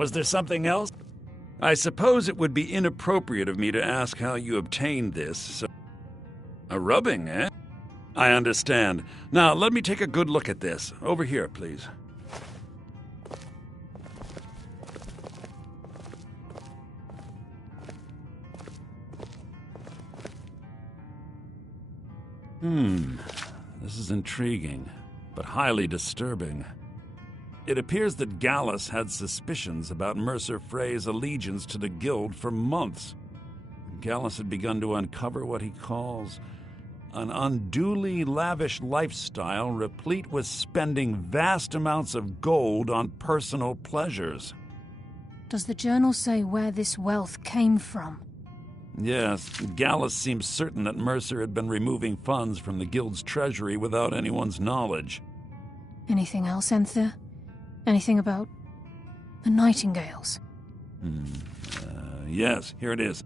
Was there something else? I suppose it would be inappropriate of me to ask how you obtained this, so... A rubbing, eh? I understand. Now, let me take a good look at this. Over here, please. This is intriguing, but highly disturbing. It appears that Gallus had suspicions about Mercer Frey's allegiance to the Guild for months. Gallus had begun to uncover what he calls an unduly lavish lifestyle replete with spending vast amounts of gold on personal pleasures. Does the journal say where this wealth came from? Yes, Gallus seems certain that Mercer had been removing funds from the Guild's treasury without anyone's knowledge. Anything else, Enther? Anything about the Nightingales? Yes, here it is.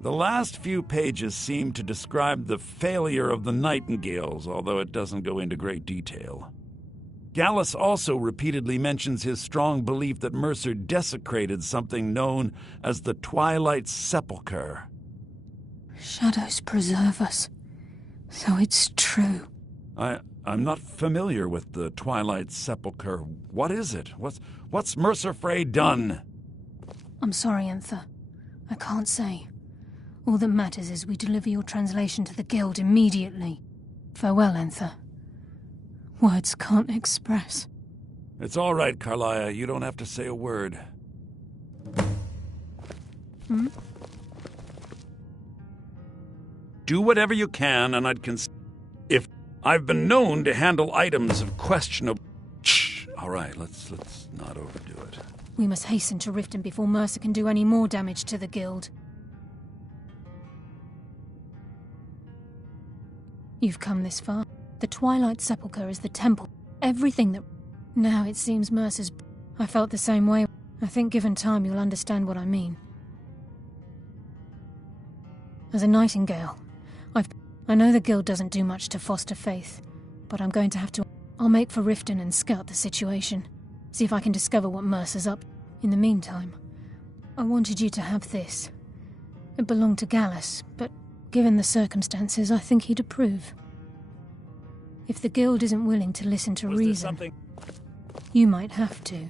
The last few pages seem to describe the failure of the Nightingales, although it doesn't go into great detail. Gallus also repeatedly mentions his strong belief that Mercer desecrated something known as the Twilight Sepulchre. Shadows preserve us. So it's true. I'm not familiar with the Twilight Sepulchre. What is it? What's Mercer Frey done? I'm sorry, Enther. I can't say. All that matters is we deliver your translation to the Guild immediately. Farewell, Enther. Words can't express. It's all right, Carlia. You don't have to say a word. Do whatever you can, and I'd if I've been known to handle items of questionable... Shh! All right, let's not overdo it. We must hasten to Riften before Mercer can do any more damage to the Guild. You've come this far. The Twilight Sepulchre is the temple. Everything that... Now it seems Mercer's... I felt the same way. I think given time you'll understand what I mean. As a Nightingale, I know the Guild doesn't do much to foster faith, but I'm going to have to... I'll make for Riften and scout the situation. See if I can discover what Mercer's up. In the meantime, I wanted you to have this. It belonged to Gallus, but given the circumstances, I think he'd approve. If the Guild isn't willing to listen to reason, you might have to.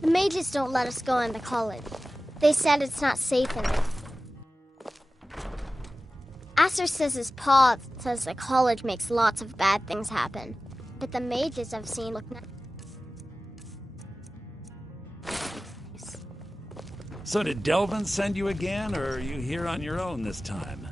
The mages don't let us go into college. They said it's not safe in there. Aster says his pa says the college makes lots of bad things happen, but the mages I've seen look nice. So did Delvin send you again, or are you here on your own this time?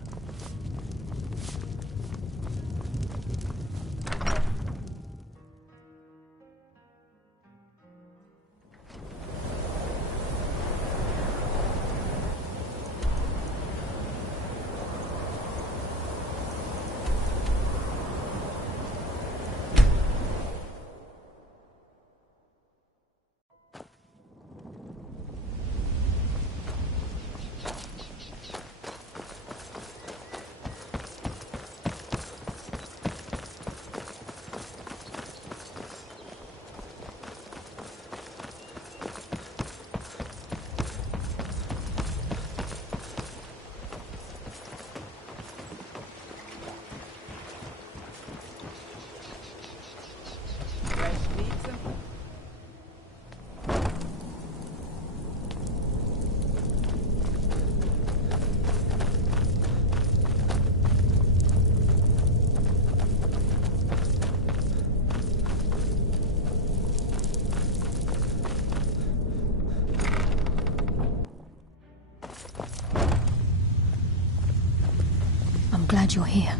Glad you're here.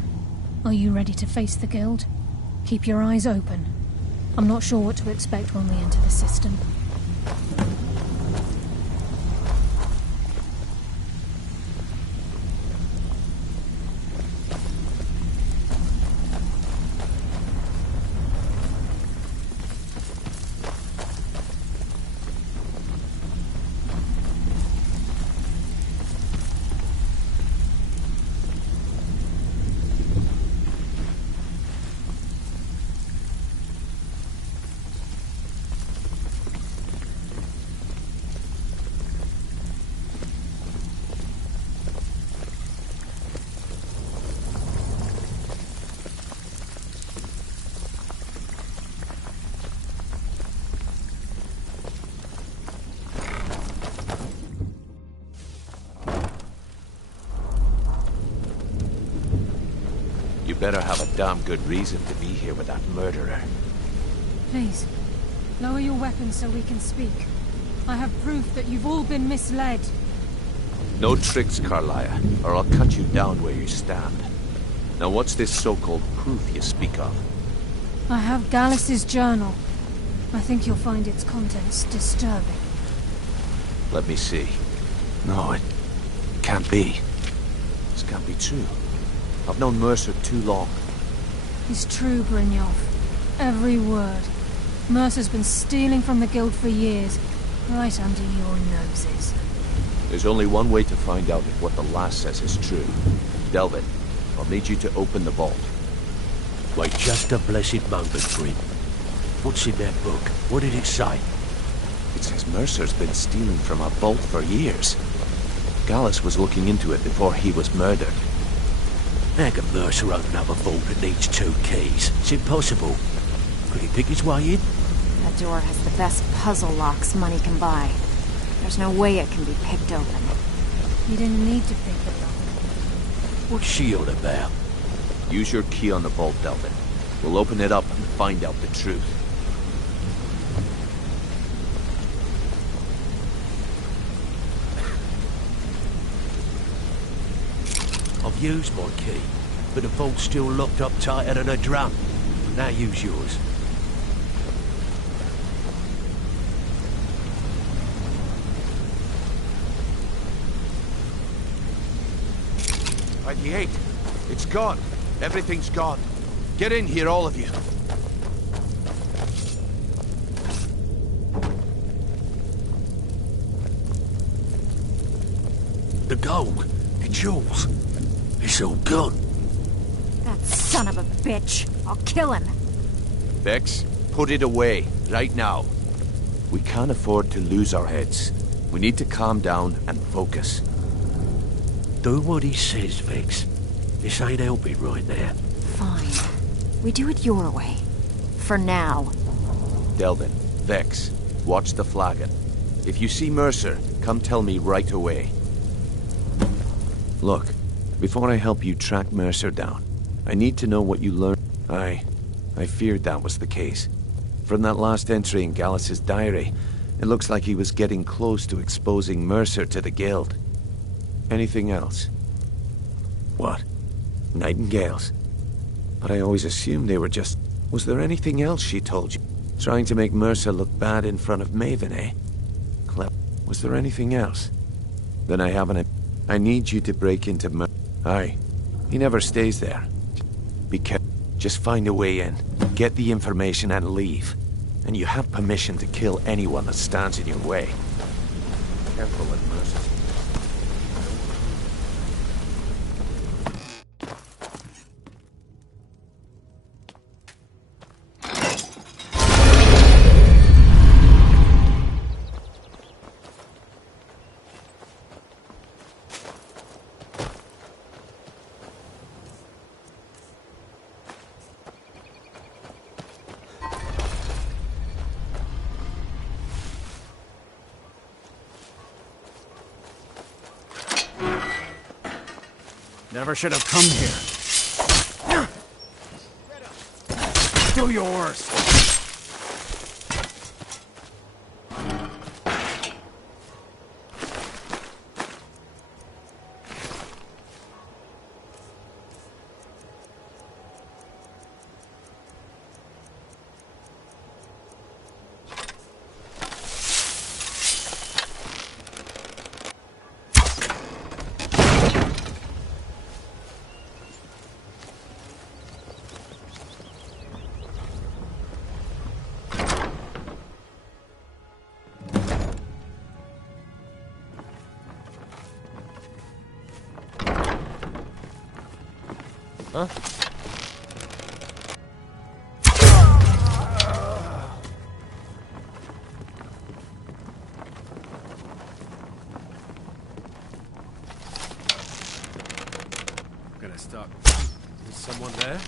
Are you ready to face the Guild? Keep your eyes open. I'm not sure what to expect when we enter the system. better have a damn good reason to be here with that murderer. Please, lower your weapons so we can speak. I have proof that you've all been misled. No tricks, Carlia, or I'll cut you down where you stand. Now what's this so-called proof you speak of? I have Gallus's journal. I think you'll find its contents disturbing. Let me see. No, it can't be. This can't be true. I've known Mercer too long. It's true, Brynjolf. Every word. Mercer's been stealing from the Guild for years, right under your noses. There's only one way to find out if what the lass says is true. Delvin, I'll need you to open the vault. Wait just a blessed moment, Bryn. What's in that book? What did it say? It says Mercer's been stealing from our vault for years. Gallus was looking into it before he was murdered. How can Mercer open up a vault that needs 2 keys? It's impossible. Could he pick his way in? That door has the best puzzle locks money can buy. There's no way it can be picked open. You didn't need to pick it up. What's she on about? Use your key on the vault, Delvin. We'll open it up and find out the truth. I've used my key, but the vault's still locked up tighter than a drum. Now use yours. '98. It's gone. Everything's gone. Get in here, all of you. The gold, the jewels, it's all gone. That son of a bitch. I'll kill him. Vex, put it away, right now. We can't afford to lose our heads. We need to calm down and focus. Do what he says, Vex. This ain't helping right now. Fine. We do it your way. For now. Delvin, Vex, watch the flagon. If you see Mercer, come tell me right away. Look, before I help you track Mercer down, I need to know what you learned. I feared that was the case. From that last entry in Gallus's diary, it looks like he was getting close to exposing Mercer to the Guild. Anything else? What? Nightingales? But I always assumed they were just... Was there anything else she told you? Trying to make Mercer look bad in front of Maven, eh? Was there anything else? Then I haven't... I need you to break into Mercer. Aye. He never stays there. Be careful. Just find a way in. Get the information and leave. And you have permission to kill anyone that stands in your way. Careful at Mercer. Never should have come here. Do your worst. Huh? Gonna stop. Is someone there?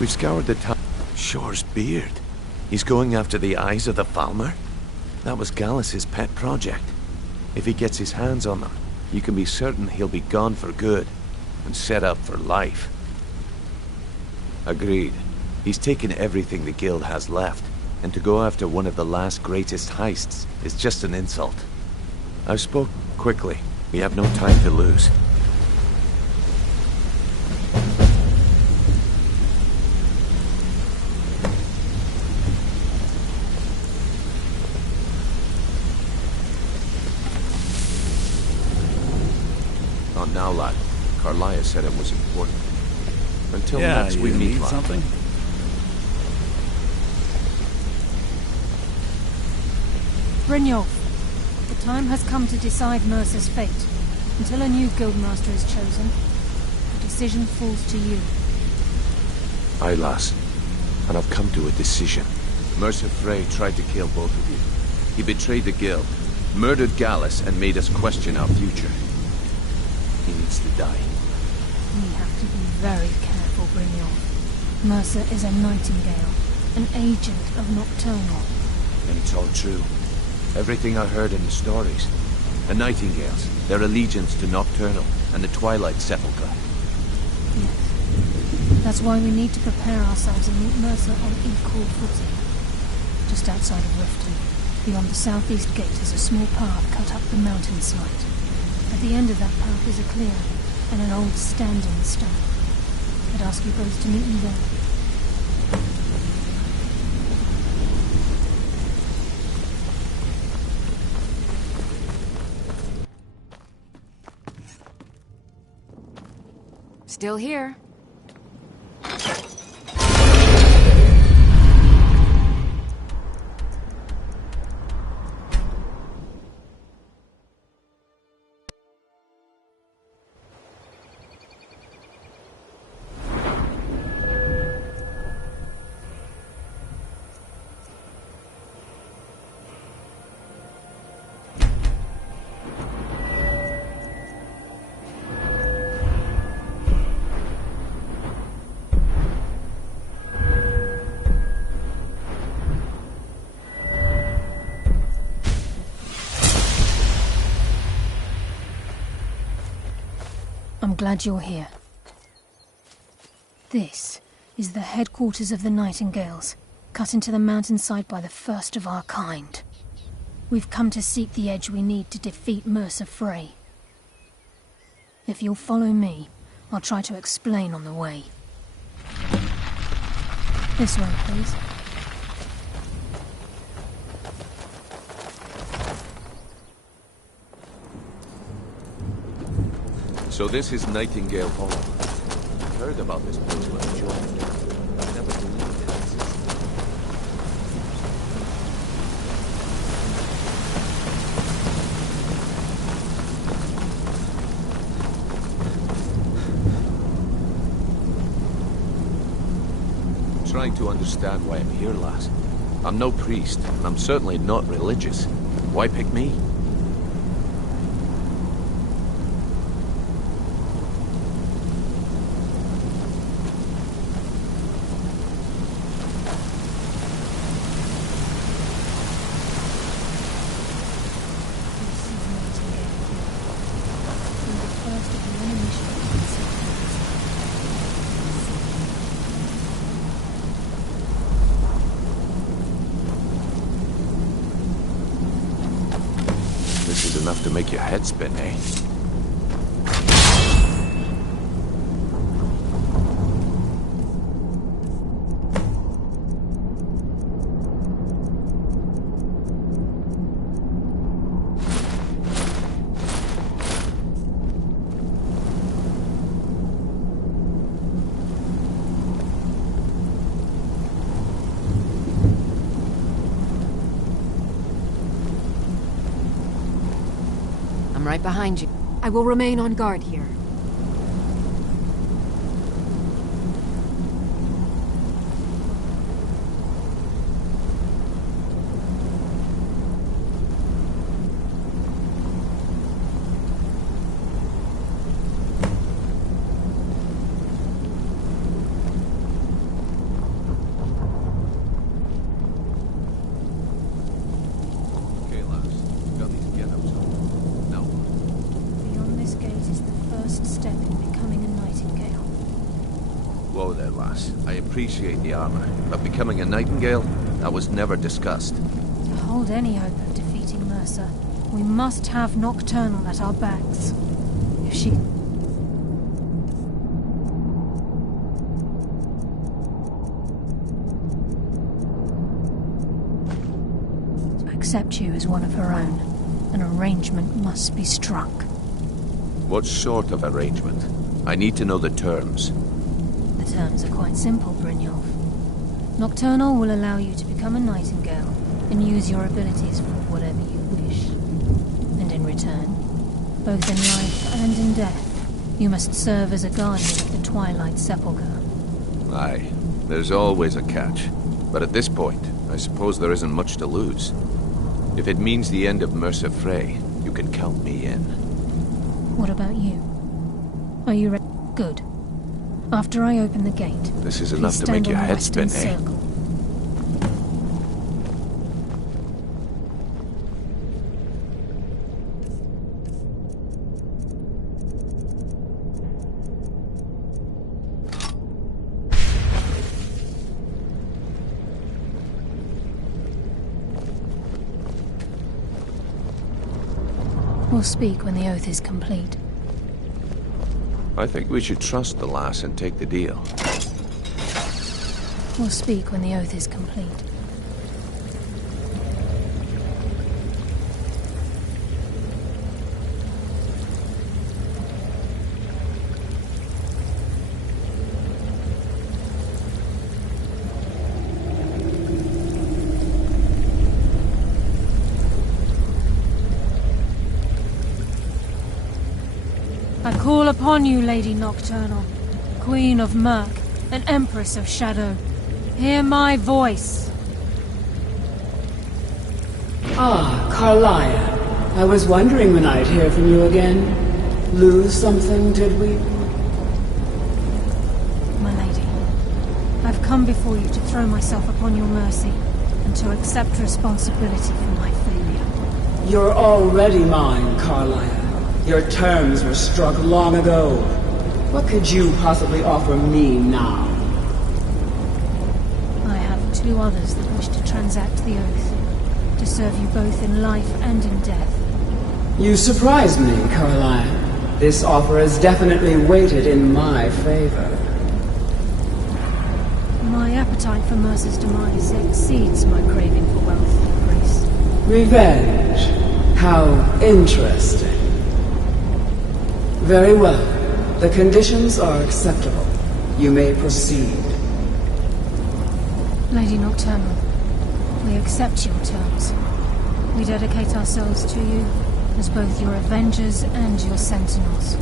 We've scoured the town. Shore's beard. He's going after the eyes of the Falmer? That was Gallus's pet project. If he gets his hands on them, you can be certain he'll be gone for good, and set up for life. Agreed. He's taken everything the guild has left, and to go after one of the last greatest heists is just an insult. I've spoke quickly. We have no time to lose. Oh, now, lad. Carlia said it was important. Until next we meet, need something? Brynjolf, the time has come to decide Mercer's fate. Until a new guildmaster is chosen, the decision falls to you. Aye, lass. And I've come to a decision. Mercer Frey tried to kill both of you. He betrayed the guild, murdered Gallus, and made us question our future. He needs to die. We have to be very careful, Brynjolf. Mercer is a nightingale, an agent of Nocturnal. And it's all true. Everything I heard in the stories. The Nightingales, their allegiance to Nocturnal, and the Twilight Sepulchre. Yes. That's why we need to prepare ourselves and meet Mercer on equal footing. Just outside of Riften, beyond the southeast gate is a small path cut up the mountainside. At the end of that path is a clearing, and an old standing stone. I'd ask you both to meet me there. Still here. I'm glad you're here. This is the headquarters of the Nightingales, cut into the mountainside by the first of our kind. We've come to seek the edge we need to defeat Mercer Frey. If you'll follow me, I'll try to explain on the way. This way, please. So this is Nightingale Hall. I heard about this place when I joined. I never believed it existed. I'm trying to understand why I'm here, lass. I'm no priest, and I'm certainly not religious. Why pick me? This is enough to make your head spin, eh? I'm right behind you. I will remain on guard here. Whoa there, lass. I appreciate the armor, but becoming a nightingale? That was never discussed. To hold any hope of defeating Mercer, we must have Nocturnal at our backs. If she... to accept you as one of her own, an arrangement must be struck. What sort of arrangement? I need to know the terms. The terms are quite simple, Brynjolf. Nocturnal will allow you to become a nightingale and use your abilities for whatever you wish. And in return, both in life and in death, you must serve as a guardian of the Twilight Sepulchre. Aye, there's always a catch. But at this point, I suppose there isn't much to lose. If it means the end of Mercer Frey, you can count me in. What about you? Are you ready? Good. After I open the gate, This is please enough to stand make your on the head western spin, eh? circle. We'll speak when the oath is complete. I think we should trust the lass and take the deal. We'll speak when the oath is complete. I call upon you, Lady Nocturnal, Queen of Murk, and Empress of Shadow. Hear my voice. Ah, Carlia. I was wondering when I'd hear from you again. Lose something, did we? My lady, I've come before you to throw myself upon your mercy, and to accept responsibility for my failure. You're already mine, Carlia. Your terms were struck long ago. What could you possibly offer me now? I have two others that wish to transact the oath, to serve you both in life and in death. You surprised me, Carlia. This offer is definitely weighted in my favor. My appetite for Mercer's demise exceeds my craving for wealth and grace. Revenge. How interesting. Very well. The conditions are acceptable. You may proceed. Lady Nocturnal, we accept your terms. We dedicate ourselves to you as both your avengers and your sentinels.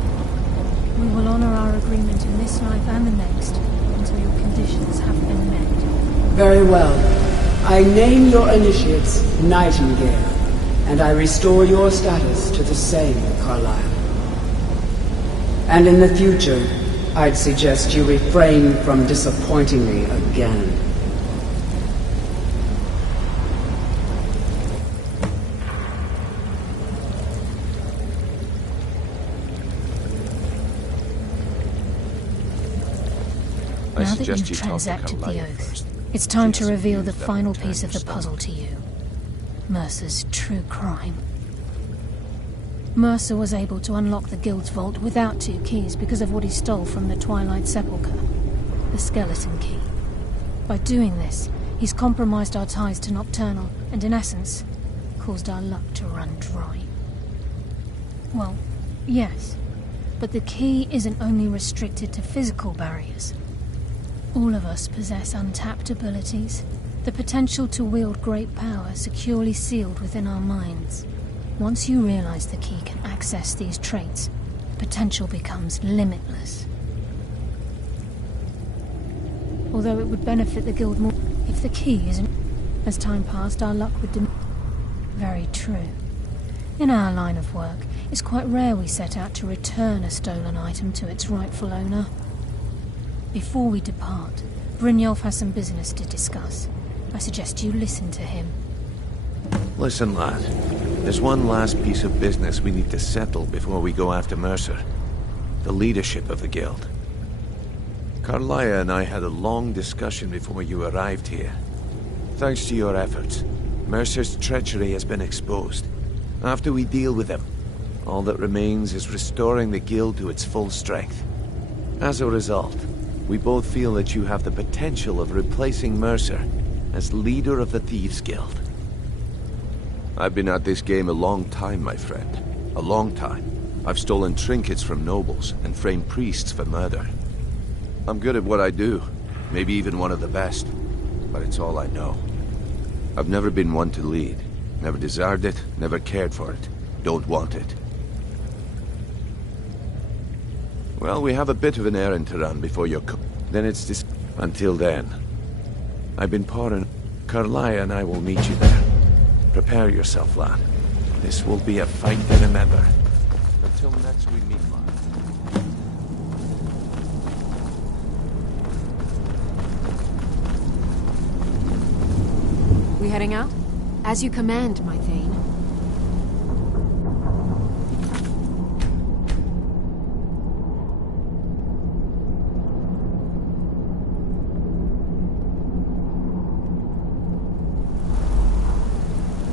We will honor our agreement in this life and the next until your conditions have been met. Very well. I name your initiates Nightingale, and I restore your status to the same, Carlisle. And in the future, I'd suggest you refrain from disappointing me again. Now that you've transacted the oath, it's time to reveal the final piece of the puzzle to you. Mercer's true crime. Mercer was able to unlock the Guild's vault without 2 keys because of what he stole from the Twilight Sepulchre, the skeleton key. By doing this, he's compromised our ties to Nocturnal and, in essence, caused our luck to run dry. Well, yes, but the key isn't only restricted to physical barriers. All of us possess untapped abilities, the potential to wield great power securely sealed within our minds. Once you realize the key can access these traits, potential becomes limitless. Although it would benefit the Guild more if the key isn't... As time passed, our luck would diminish. Very true. In our line of work, it's quite rare we set out to return a stolen item to its rightful owner. Before we depart, Brynjolf has some business to discuss. I suggest you listen to him. Listen, lad. There's one last piece of business we need to settle before we go after Mercer. The leadership of the Guild. Carlia and I had a long discussion before you arrived here. Thanks to your efforts, Mercer's treachery has been exposed. After we deal with him, all that remains is restoring the guild to its full strength. As a result, we both feel that you have the potential of replacing Mercer as leader of the Thieves Guild. I've been at this game a long time, my friend. A long time. I've stolen trinkets from nobles and framed priests for murder. I'm good at what I do, maybe even one of the best, but it's all I know. I've never been one to lead. Never desired it, never cared for it. Don't want it. Well, we have a bit of an errand to run before you're then it's this. Until then, I've been pouring. Carlia and I will meet you there. Prepare yourself, lad. This will be a fight to remember. Until next we meet, lad. We heading out? As you command, my thane.